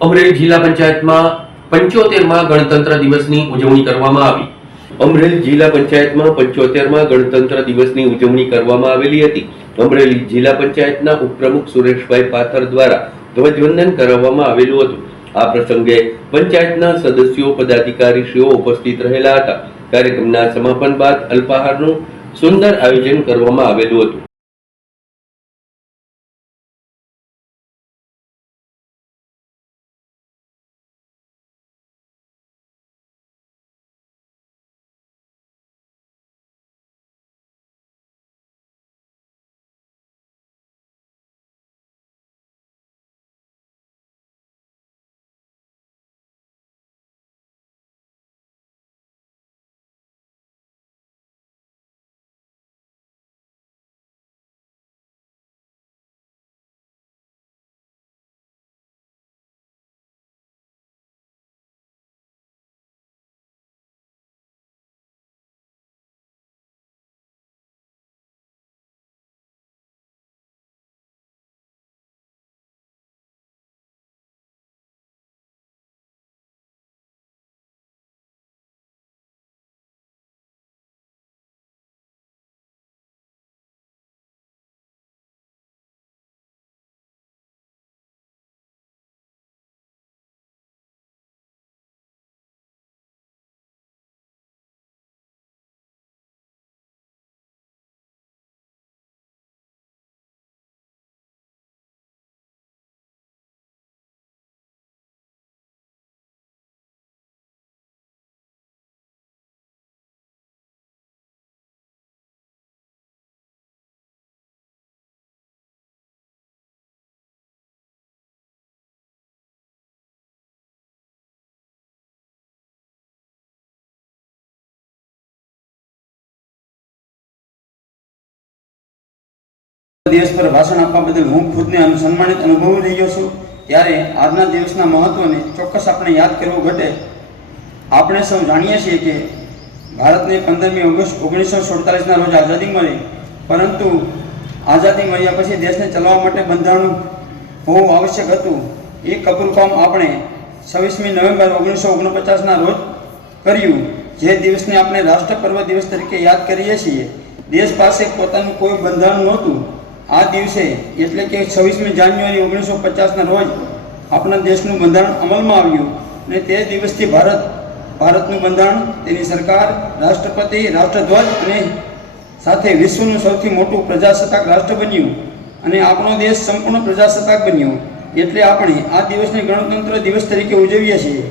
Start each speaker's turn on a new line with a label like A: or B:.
A: અમરેલી જિલ્લા પંચાયતમાં પંચોતેરમાં ગણતંત્ર દિવસની ઉજવણી કરવામાં આવી. અમરેલી જિલ્લા પંચાયતમાં પંચોતેરમાં ગણતંત્ર દિવસની ઉજવણી કરવામાં આવેલી હતી. અમરેલી જિલ્લા પંચાયતના ઉપપ્રમુખ સુરેશભાઈ પાથર દ્વારા ધ્વજવંદન કરાવવામાં આવેલું હતું. આ પ્રસંગે પંચાયતના સદસ્યો, પદાધિકારીશ્રીઓ ઉપસ્થિત રહેલા હતા. કાર્યક્રમના સમાપન બાદ અલ્પાહારનું સુંદર આયોજન કરવામાં આવેલું હતું.
B: દિવસ પર ભાષણ આપવા બદલ હું ખુદને સન્માનિત અનુભવી રહ્યો છું. ત્યારે આજના દિવસના મહત્વને ચોક્કસ આપણે યાદ કરવું ઘટે. આપણે સૌ જાણીએ છીએ કે ભારતને પંદરમી ઓગસ્ટ ઓગણીસો સુડતાલીસના રોજ આઝાદી મળી. પરંતુ આઝાદી મળ્યા પછી દેશને ચલાવવા માટે બંધારણ હોવું આવશ્યક હતું. એ કપૂર કામ આપણે છવ્વીસમી નવેમ્બર ઓગણીસો ઓગણપચાસના રોજ કર્યું. જે દિવસને આપણે રાષ્ટ્ર પર્વ દિવસ તરીકે યાદ કરીએ છીએ. દેશ પાસે પોતાનું કોઈ બંધારણ નહોતું. આ દિવસે એટલે કે છવ્વીસમી જાન્યુઆરી ઓગણીસો પચાસના રોજ આપણા દેશનું બંધારણ અમલમાં આવ્યું અને તે દિવસથી ભારત, ભારતનું બંધારણ, તેની સરકાર, રાષ્ટ્રપતિ, રાષ્ટ્રધ્વજ અને સાથે વિશ્વનું સૌથી મોટું પ્રજાસત્તાક રાષ્ટ્ર બન્યું અને આપણો દેશ સંપૂર્ણ પ્રજાસત્તાક બન્યો. એટલે આપણે આ દિવસને ગણતંત્ર દિવસ તરીકે ઉજવીએ છીએ.